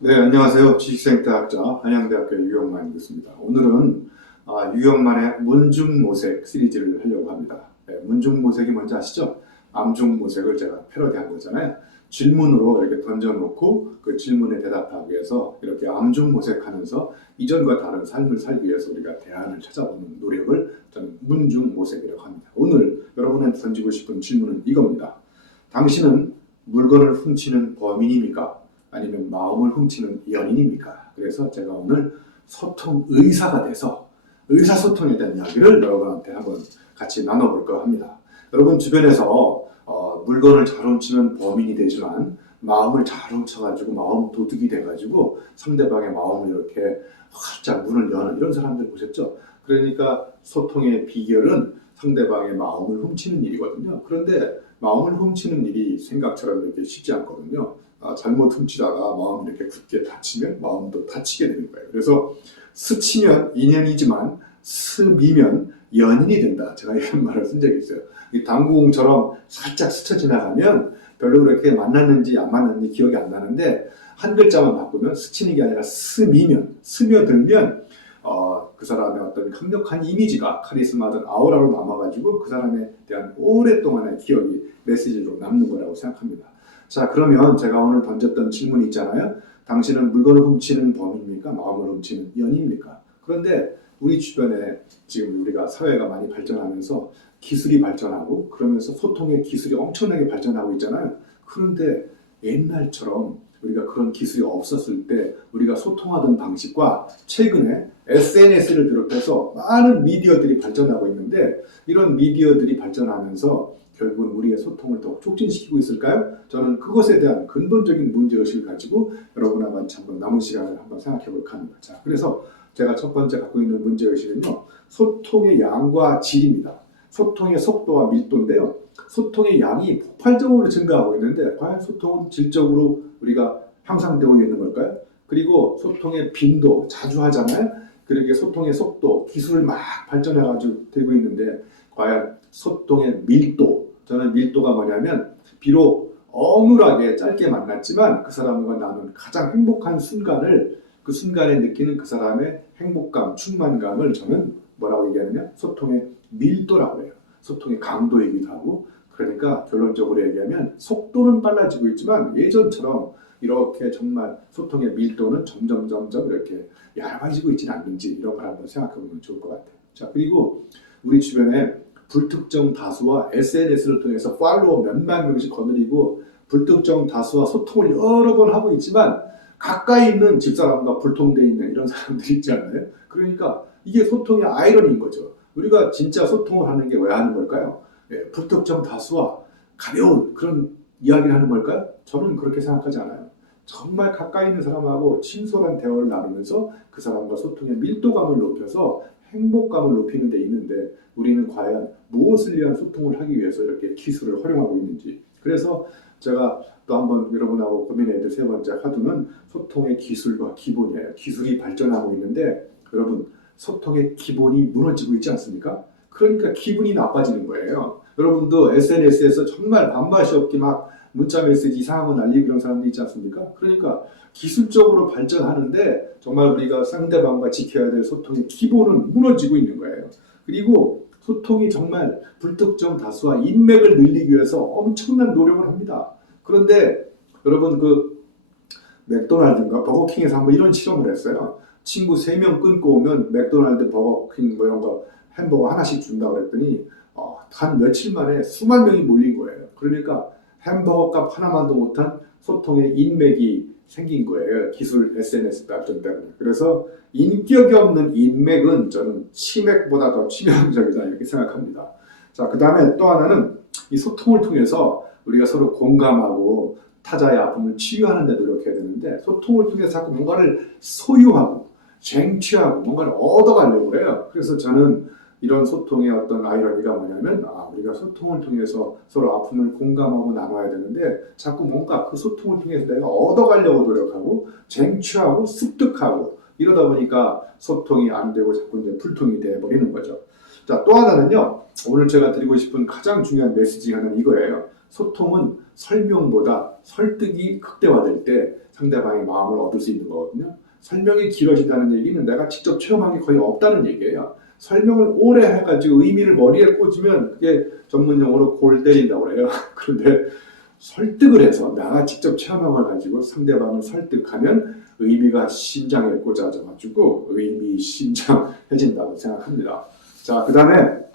네, 안녕하세요. 지식생태학자 한양대학교 유영만이겠습니다. 오늘은 유영만의 문중모색 시리즈를 하려고 합니다. 네, 문중모색이 뭔지 아시죠? 암중모색을 제가 패러디한 거잖아요. 질문으로 이렇게 던져놓고 그 질문에 대답하기 위해서 이렇게 암중모색하면서 이전과 다른 삶을 살기 위해서 우리가 대안을 찾아보는 노력을 저는 문중모색이라고 합니다. 오늘 여러분한테 던지고 싶은 질문은 이겁니다. 당신은 물건을 훔치는 범인입니까? 아니면 마음을 훔치는 연인입니까? 그래서 제가 오늘 소통 의사가 돼서 의사소통에 대한 이야기를 여러분한테 한번 같이 나눠볼까 합니다. 여러분 주변에서 물건을 잘 훔치면 범인이 되지만 마음을 잘 훔쳐가지고 마음 도둑이 돼가지고 상대방의 마음을 이렇게 활짝 문을 여는 이런 사람들 보셨죠? 그러니까 소통의 비결은 상대방의 마음을 훔치는 일이거든요. 그런데 마음을 훔치는 일이 생각처럼 이렇게 쉽지 않거든요. 잘못 훔치다가 마음이 이렇게 굳게 다치면 마음도 다치게 되는 거예요. 그래서 스치면 인연이지만 스미면 연인이 된다. 제가 이런 말을 쓴 적이 있어요. 이 당구공처럼 살짝 스쳐 지나가면 별로 그렇게 만났는지 안 만났는지 기억이 안 나는데 한 글자만 바꾸면 스치는 게 아니라 스미면, 스며들면 그 사람의 어떤 강력한 이미지가 카리스마든 아우라로 남아가지고 그 사람에 대한 오랫동안의 기억이 메시지로 남는 거라고 생각합니다. 자, 그러면 제가 오늘 던졌던 질문이 있잖아요. 당신은 물건을 훔치는 범인입니까? 마음을 훔치는 연인입니까? 그런데 우리 주변에 지금 우리가 사회가 많이 발전하면서 기술이 발전하고 그러면서 소통의 기술이 엄청나게 발전하고 있잖아요. 그런데 옛날처럼 우리가 그런 기술이 없었을 때 우리가 소통하던 방식과 최근에 SNS를 비롯해서 많은 미디어들이 발전하고 있는데 이런 미디어들이 발전하면서 결국은 우리의 소통을 더 촉진시키고 있을까요? 저는 그것에 대한 근본적인 문제의식을 가지고 여러분과 같이 한번 남은 시간을 한번 생각해 볼까 합니다. 자, 그래서 제가 첫 번째 갖고 있는 문제의식은요. 소통의 양과 질입니다. 소통의 속도와 밀도인데요. 소통의 양이 폭발적으로 증가하고 있는데 과연 소통은 질적으로 우리가 향상되고 있는 걸까요? 그리고 소통의 빈도, 자주 하잖아요. 그렇게 소통의 속도, 기술을 막 발전해가지고 되고 있는데 과연 소통의 밀도, 저는 밀도가 뭐냐면 비록 어눌하게 짧게 만났지만 그 사람과 나눈 가장 행복한 순간을 그 순간에 느끼는 그 사람의 행복감, 충만감을 저는 뭐라고 얘기하느냐? 소통의 밀도라고 해요. 소통의 강도이기도 하고 그러니까 결론적으로 얘기하면 속도는 빨라지고 있지만 예전처럼 이렇게 정말 소통의 밀도는 점점 이렇게 얇아지고 있지는 않는지 이런 걸 한번 생각해 보면 좋을 것 같아요. 자, 그리고 우리 주변에 불특정 다수와 SNS를 통해서 팔로워 몇만 명씩 거느리고 불특정 다수와 소통을 여러 번 하고 있지만 가까이 있는 집사람과 불통돼 있는 이런 사람들이 있지 않나요? 그러니까 이게 소통의 아이러니인 거죠. 우리가 진짜 소통을 하는 게 왜 하는 걸까요? 예, 불특정 다수와 가벼운 그런 이야기를 하는 걸까요? 저는 그렇게 생각하지 않아요. 정말 가까이 있는 사람하고 친솔한 대화를 나누면서 그 사람과 소통의 밀도감을 높여서 행복감을 높이는 데 있는데 우리는 과연 무엇을 위한 소통을 하기 위해서 이렇게 기술을 활용하고 있는지. 그래서 제가 또 한번 여러분하고 고민해야 될 세 번째 화두는 소통의 기술과 기본이에요. 기술이 발전하고 있는데 여러분 소통의 기본이 무너지고 있지 않습니까? 그러니까 기분이 나빠지는 거예요. 여러분도 SNS에서 정말 밥맛이 없게 막 문자 메시지 이상한 거 날리고 그런 사람들 있지 않습니까? 그러니까 기술적으로 발전하는데 정말 우리가 상대방과 지켜야 될 소통의 기본은 무너지고 있는 거예요. 그리고 소통이 정말 불특정 다수와 인맥을 늘리기 위해서 엄청난 노력을 합니다. 그런데 여러분 그 맥도날드인가 버거킹에서 한번 이런 실험을 했어요. 친구 3명 끊고 오면 맥도날드, 버거킹 뭐 이런 거 햄버거 하나씩 준다고 그랬더니 한 며칠 만에 수만 명이 몰린 거예요. 그러니까 햄버거 값 하나만도 못한 소통의 인맥이 생긴 거예요. 기술 SNS 발전 때문에. 그래서 인격이 없는 인맥은 저는 치맥보다 더 치명적이다 이렇게 생각합니다. 자, 그 다음에 또 하나는 이 소통을 통해서 우리가 서로 공감하고 타자의 아픔을 치유하는 데 노력해야 되는데 소통을 통해서 자꾸 뭔가를 소유하고 쟁취하고 뭔가를 얻어가려고 해요. 그래서 저는 이런 소통의 어떤 아이러니가 뭐냐면 우리가 소통을 통해서 서로 아픔을 공감하고 나눠야 되는데 자꾸 뭔가 그 소통을 통해서 내가 얻어가려고 노력하고 쟁취하고 습득하고 이러다 보니까 소통이 안 되고 자꾸 이제 불통이 돼버리는 거죠. 자, 또 하나는요. 오늘 제가 드리고 싶은 가장 중요한 메시지 하나는 이거예요. 소통은 설명보다 설득이 극대화될 때 상대방의 마음을 얻을 수 있는 거거든요. 설명이 길어진다는 얘기는 내가 직접 체험한 게 거의 없다는 얘기예요. 설명을 오래 해가지고 의미를 머리에 꽂으면 그게 전문 용어로 골 때린다고 그래요. 그런데 설득을 해서 내가 직접 체험한 걸 가지고 상대방을 설득하면 의미가 심장에 꽂아져가지고 의미심장해진다고 생각합니다. 자, 그 다음에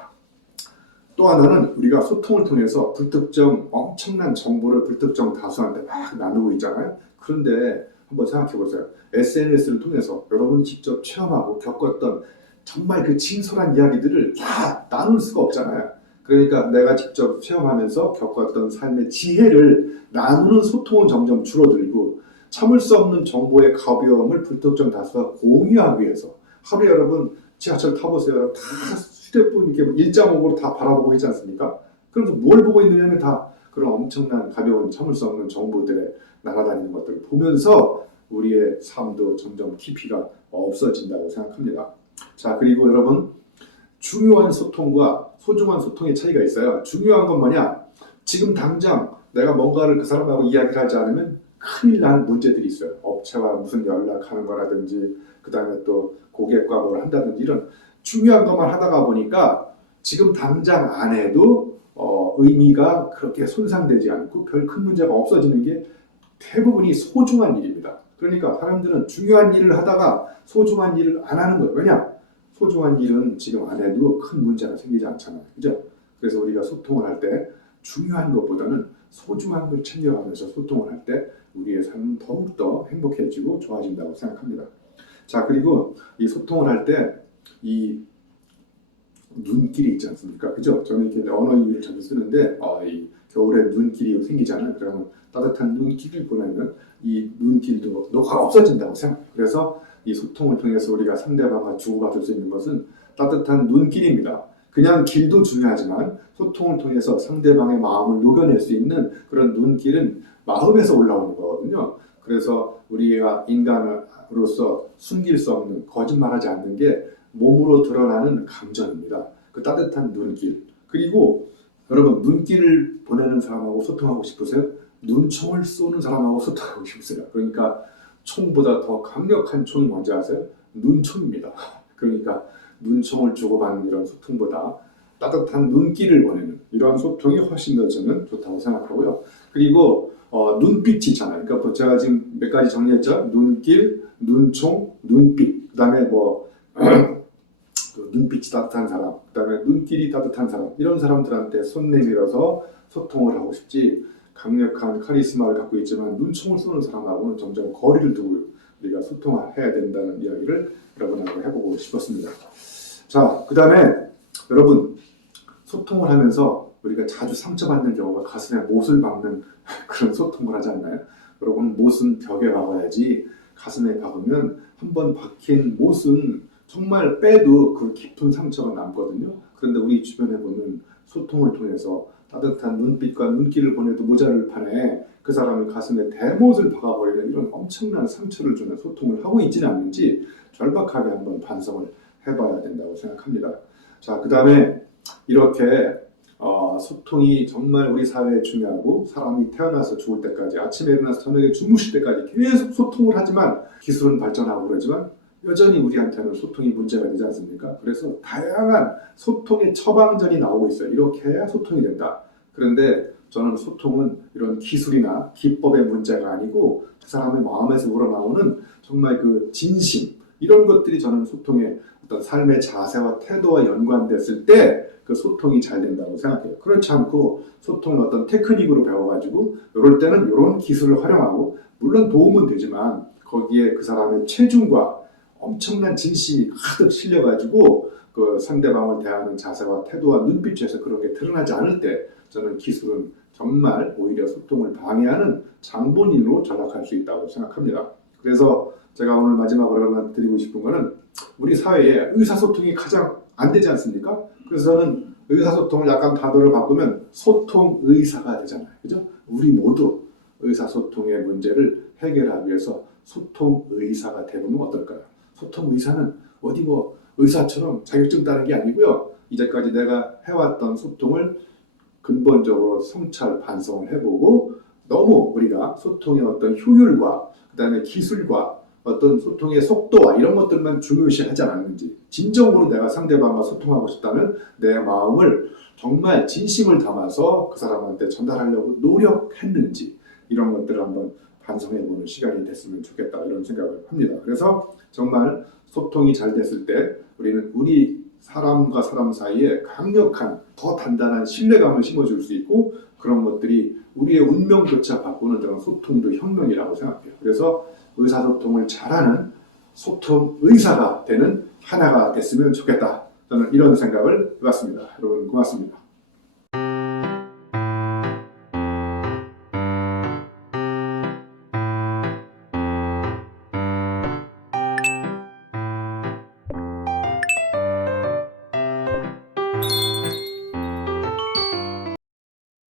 또 하나는 우리가 소통을 통해서 불특정 엄청난 정보를 불특정 다수한테 막 나누고 있잖아요. 그런데 한번 생각해 보세요. SNS를 통해서 여러분이 직접 체험하고 겪었던 정말 그 진솔한 이야기들을 다 나눌 수가 없잖아요. 그러니까 내가 직접 체험하면서 겪었던 삶의 지혜를 나누는 소통은 점점 줄어들고 참을 수 없는 정보의 가벼움을 불특정 다수와 공유하기 위해서 하루에 여러분 지하철 타보세요. 여러분 다 휴대폰 이렇게 1.5로 다 바라보고 있지 않습니까? 그래서 뭘 보고 있느냐면 다 그런 엄청난 가벼운 참을 수 없는 정보들에 날아다니는 것들을 보면서 우리의 삶도 점점 깊이가 없어진다고 생각합니다. 자, 그리고 여러분 중요한 소통과 소중한 소통의 차이가 있어요. 중요한 건 뭐냐? 지금 당장 내가 뭔가를 그 사람하고 이야기를 하지 않으면 큰일 난 문제들이 있어요. 업체와 무슨 연락하는 거라든지 그 다음에 또 고객과 뭘 한다든지 이런 중요한 것만 하다가 보니까 지금 당장 안 해도 의미가 그렇게 손상되지 않고 별 큰 문제가 없어지는 게 대부분이 소중한 일입니다. 그러니까 사람들은 중요한 일을 하다가 소중한 일을 안 하는 거예요. 왜냐? 소중한 일은 지금 안 해도 큰 문제가 생기지 않잖아요. 그죠? 그래서 우리가 소통을 할 때 중요한 것보다는 소중한 걸 챙겨가면서 소통을 할 때 우리의 삶은 더욱더 행복해지고 좋아진다고 생각합니다. 자, 그리고 이 소통을 할 때 이 눈길이 있지 않습니까? 그죠? 저는 이렇게 언어 이유를 자주 쓰는데 이 겨울에 눈길이 생기잖아요. 그러면 따뜻한 눈길을 보내면 이 눈길도 녹아 없어진다고 생각해요. 그래서 이 소통을 통해서 우리가 상대방과 주고받을 수 있는 것은 따뜻한 눈길입니다. 그냥 길도 중요하지만 소통을 통해서 상대방의 마음을 녹여낼 수 있는 그런 눈길은 마음에서 올라오는 거거든요. 그래서 우리가 인간으로서 숨길 수 없는 거짓말하지 않는 게 몸으로 드러나는 감정입니다. 그 따뜻한 눈길. 그리고 여러분 눈길을 보내는 사람하고 소통하고 싶으세요? 눈총을 쏘는 사람하고 소통하고 싶으세요? 그러니까 총보다 더 강력한 총이 뭔지 아세요? 눈총입니다. 그러니까 눈총을 주고받는 이런 소통보다 따뜻한 눈길을 보내는 이런 소통이 훨씬 더 저는 좋다고 생각하고요. 그리고 눈빛이 있잖아요. 그러니까 제가 지금 몇 가지 정리했죠. 눈길, 눈총, 눈빛. 그 다음에 눈빛이 따뜻한 사람, 그 다음에 눈길이 따뜻한 사람, 이런 사람들한테 손 내밀어서 소통을 하고 싶지 강력한 카리스마를 갖고 있지만 눈총을 쏘는 사람하고는 점점 거리를 두고 우리가 소통을 해야 된다는 이야기를 여러분하고 해보고 싶었습니다. 자, 그 다음에 여러분 소통을 하면서 우리가 자주 상처받는 경우가 가슴에 못을 박는 그런 소통을 하지 않나요? 여러분 못은 벽에 박아야지 가슴에 박으면 한번 박힌 못은 정말 빼도 그 깊은 상처가 남거든요. 그런데 우리 주변에 보면 소통을 통해서 따뜻한 눈빛과 눈길을 보내도 모자를 판에 그 사람의 가슴에 대못을 박아버리는 이런 엄청난 상처를 주는 소통을 하고 있지는 않는지 절박하게 한번 반성을 해봐야 된다고 생각합니다. 자, 그 다음에 이렇게 소통이 정말 우리 사회에 중요하고 사람이 태어나서 죽을 때까지 아침에 일어나서 저녁에 주무실 때까지 계속 소통을 하지만 기술은 발전하고 그러지만 여전히 우리한테는 소통이 문제가 되지 않습니까? 그래서 다양한 소통의 처방전이 나오고 있어요. 이렇게 해야 소통이 된다. 그런데 저는 소통은 이런 기술이나 기법의 문제가 아니고 그 사람의 마음에서 우러나오는 정말 그 진심 이런 것들이 저는 소통의 어떤 삶의 자세와 태도와 연관됐을 때 그 소통이 잘 된다고 생각해요. 그렇지 않고 소통을 어떤 테크닉으로 배워가지고 이럴 때는 이런 기술을 활용하고 물론 도움은 되지만 거기에 그 사람의 체중과 엄청난 진심이 가득 실려가지고 그 상대방을 대하는 자세와 태도와 눈빛에서 그런 게 드러나지 않을 때 저는 기술은 정말 오히려 소통을 방해하는 장본인으로 전락할 수 있다고 생각합니다. 그래서 제가 오늘 마지막으로 드리고 싶은 거는 우리 사회에 의사소통이 가장 안 되지 않습니까? 그래서 저는 의사소통을 약간 단어를 바꾸면 소통의사가 되잖아요. 그죠? 우리 모두 의사소통의 문제를 해결하기 위해서 소통의사가 되면 어떨까요? 소통의사는 어디 의사처럼 자격증 따는 게 아니고요. 이제까지 내가 해왔던 소통을 근본적으로 성찰 반성을 해보고 너무 우리가 소통의 어떤 효율과 그다음에 기술과 어떤 소통의 속도와 이런 것들만 중요시하지 않았는지, 진정으로 내가 상대방과 소통하고 싶다는 내 마음을 정말 진심을 담아서 그 사람한테 전달하려고 노력했는지, 이런 것들을 한번 반성해보는 시간이 됐으면 좋겠다, 이런 생각을 합니다. 그래서 정말 소통이 잘 됐을 때 우리는 우리 사람과 사람 사이에 강력한 더 단단한 신뢰감을 심어줄 수 있고, 그런 것들이 우리의 운명조차 바꾸는 그런 소통도 혁명이라고 생각해요. 그래서 의사소통을 잘하는 소통 의사가 되는 하나가 됐으면 좋겠다, 저는 이런 생각을 해봤습니다. 여러분 고맙습니다.